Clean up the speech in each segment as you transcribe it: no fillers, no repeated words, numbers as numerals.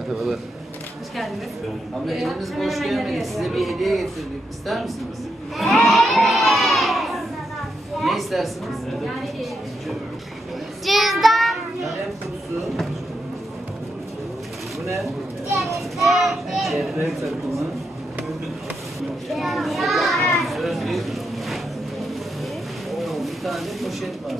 Merhabalar. Hoş geldiniz. Abla eliniz boş gelmedi. Size bir hediye getirdik. İster misiniz? Ne istersiniz? Cüzdan. Kalem kutusu. Bu ne? Cevher takımı. Sözlük. Oo, bir tane de poşet var.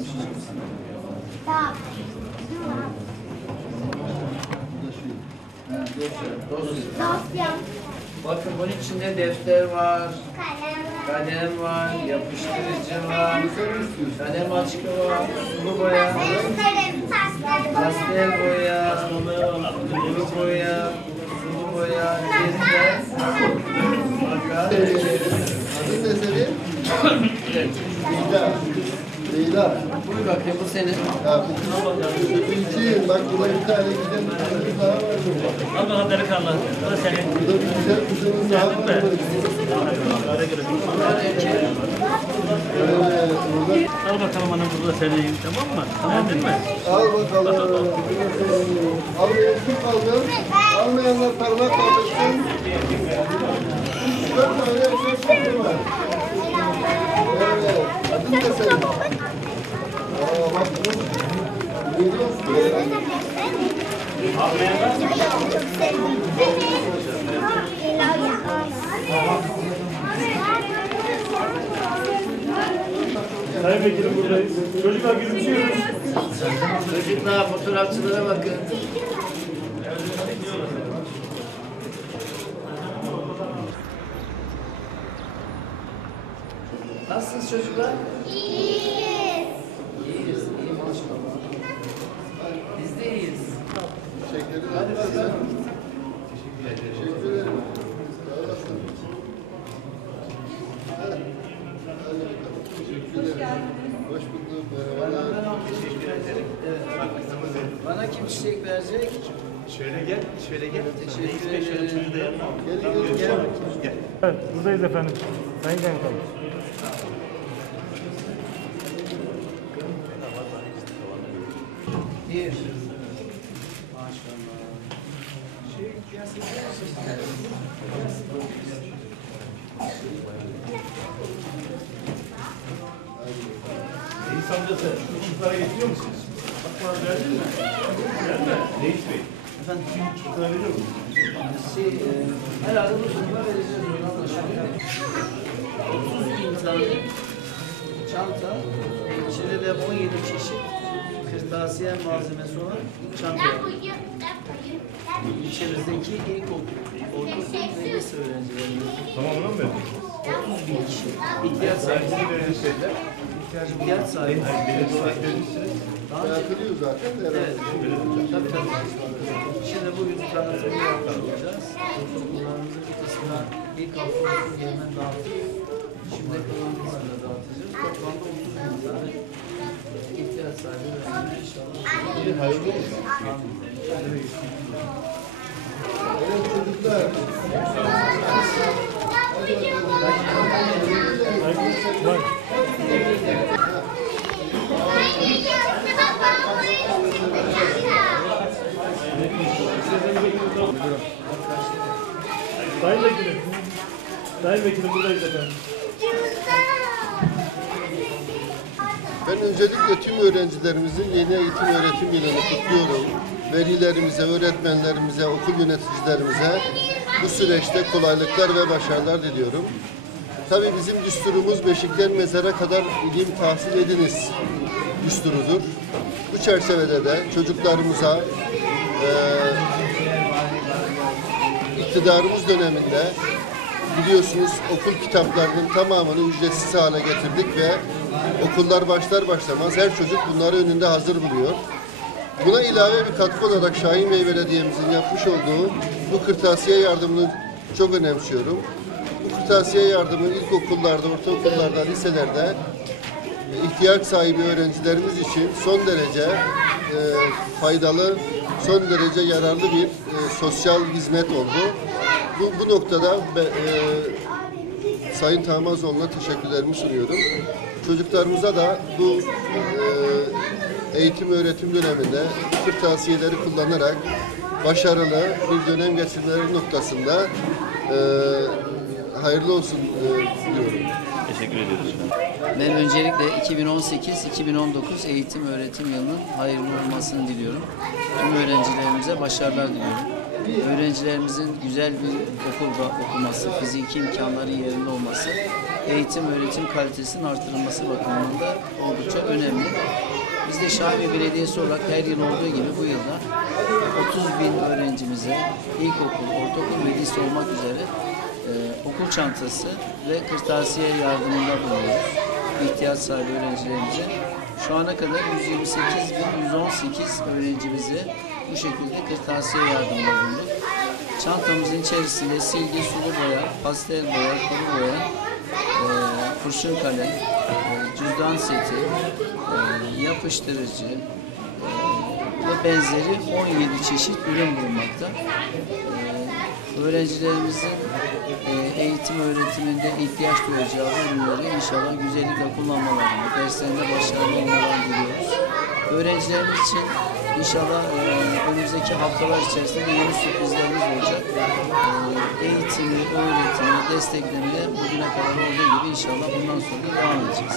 Dosya. Bakın bunun içinde defter var, kalem var, yapıştırıcı var, kalem açıkı var, sulu boya, pastel boya, kuru boya, sulu boya, cezve, makas. Adın ne senin? Evet. Leyla. Buyur bakayım, bu senin. Ya bu için bak burada bir tane güzel bir kızımız daha var burada. Al bakalım delikanlı. Bu da senin. Burada bir güzel kızımız daha var burada. Evet, burada. Al bakalım hanım, bu da senin. Tamam mı? Beğendin mi? Al bakalım. Almayan kim kaldı? Almayanlar parmak kaldırsın. 4 tane eşek kaldı var. Evet. Adın ne senin? Aa bak bu. Görüyor musun? Sayın Vekilim buradayız. Çocuklar gülümsüyoruz. Çocuklar, fotoğrafçılara bakın. Nasılsınız çocuklar? İyiyiz, iyi maşallah. Biz de iyiyiz. Teşekkür ederim. Hadi bakalım. Teşekkür ederim. Sağ olasın. Teşekkür ederim. Hoş bulduk. Merhabalar. Ben teşekkür ederim. Evet. Bana kim çiçek verecek? Şöyle gel, şöyle gel. Teşekkür ederim. Şöyle çocuğu da yanına al. Gel. Gel. Evet, buradayız efendim. Sayın Kaymakam. Bir. Maşallah. Reis amcası, şu çocuklara getiriyor musunuz? Bakma verdin mi? Gelme. Reis Bey. Efendim, şu çocuklara veriyor musunuz? Herhalde bu sunuma vereceğiz. Anlaşılıyor. 30.000 tane çanta. İçinde de 17 çeşit kırtasiye malzemesi olan çanta. İçimizdeki ilkokul, ortaokul ve lise öğrencileri. Tamamını mı verdin? 30.000 kişi. İhtiyaç sahibi. Size verecek şeyler. İhtiyaç sahibi. Belediye olarak vermişsiniz. Daha önce Dağıtılıyor zaten de evet. herhalde. Tabii. Şimdi bugün tanıtımı yapacağız. Ortaokullarımızın bir kısmına ilk hafta okullarından dağıttık. Şimdi kalan kısmına dağıtacağız. Toplamda 30.000 tane ihtiyaç sahibi öğrenci inşallah. İyi, hayırlı olsun. Evet çocuklar. Sayın Vekilim. Sayın Vekilim buradayız efendim. Ben öncelikle tüm öğrencilerimizin yeni eğitim öğretim yılını kutluyorum. Velilerimize, öğretmenlerimize, okul yöneticilerimize bu süreçte kolaylıklar ve başarılar diliyorum. Tabii bizim düsturumuz beşikten mezara kadar ilim tahsil ediniz düsturudur. Bu çerçevede de çocuklarımıza iktidarımız döneminde biliyorsunuz okul kitaplarının tamamını ücretsiz hale getirdik ve okullar başlar başlamaz her çocuk bunları önünde hazır buluyor. Buna ilave bir katkı olarak Şahin Bey Belediye'mizin yapmış olduğu bu kırtasiye yardımını çok önemsiyorum. Bu kırtasiye yardımı ilkokullarda, ortaokullarda, liselerde ihtiyaç sahibi öğrencilerimiz için son derece faydalı, son derece yararlı bir sosyal hizmet oldu. Bu noktada Sayın Tamazoğlu'na teşekkürlerimi sunuyorum. Çocuklarımıza da bu eğitim öğretim döneminde kırtasiyeleri kullanarak başarılı bir dönem geçirmeleri noktasında hayırlı olsun diyorum. Teşekkür ediyoruz. Ben öncelikle 2018-2019 eğitim öğretim yılının hayırlı olmasını diliyorum. Tüm öğrencilerimize başarılar diliyorum. Öğrencilerimizin güzel bir okulda okuması, fiziki imkanları yerinde olması, eğitim öğretim kalitesinin artırılması bakımından da oldukça önemli. Biz de Şahinbey Belediyesi olarak her yıl olduğu gibi bu yılda 30.000 öğrencimize ilkokul, ortaokul ve lise olmak üzere okul çantası ve kırtasiye yardımında bulunuyoruz. İhtiyaç sahibi öğrencilerimize. Şu ana kadar 128.118 öğrencimize bu şekilde kırtasiye yardımında bulunduk. Çantamızın içerisinde silgi, sulu boya, pastel boya, kuru boya, kurşun kalem, cüzdan seti, yapıştırıcı ve benzeri 17 çeşit ürün bulunmakta. Öğrencilerimizin eğitim öğretiminde ihtiyaç duyacağı ürünleri inşallah güzellikle kullanmalarını, derslerinde başarılı olmalarını diliyoruz. Öğrencilerimiz için inşallah önümüzdeki haftalar içerisinde yeni sürprizlerimiz olacak. Eğitimi, öğretimi, desteklemeye bugüne kadar olduğu gibi inşallah bundan sonra devam edeceğiz.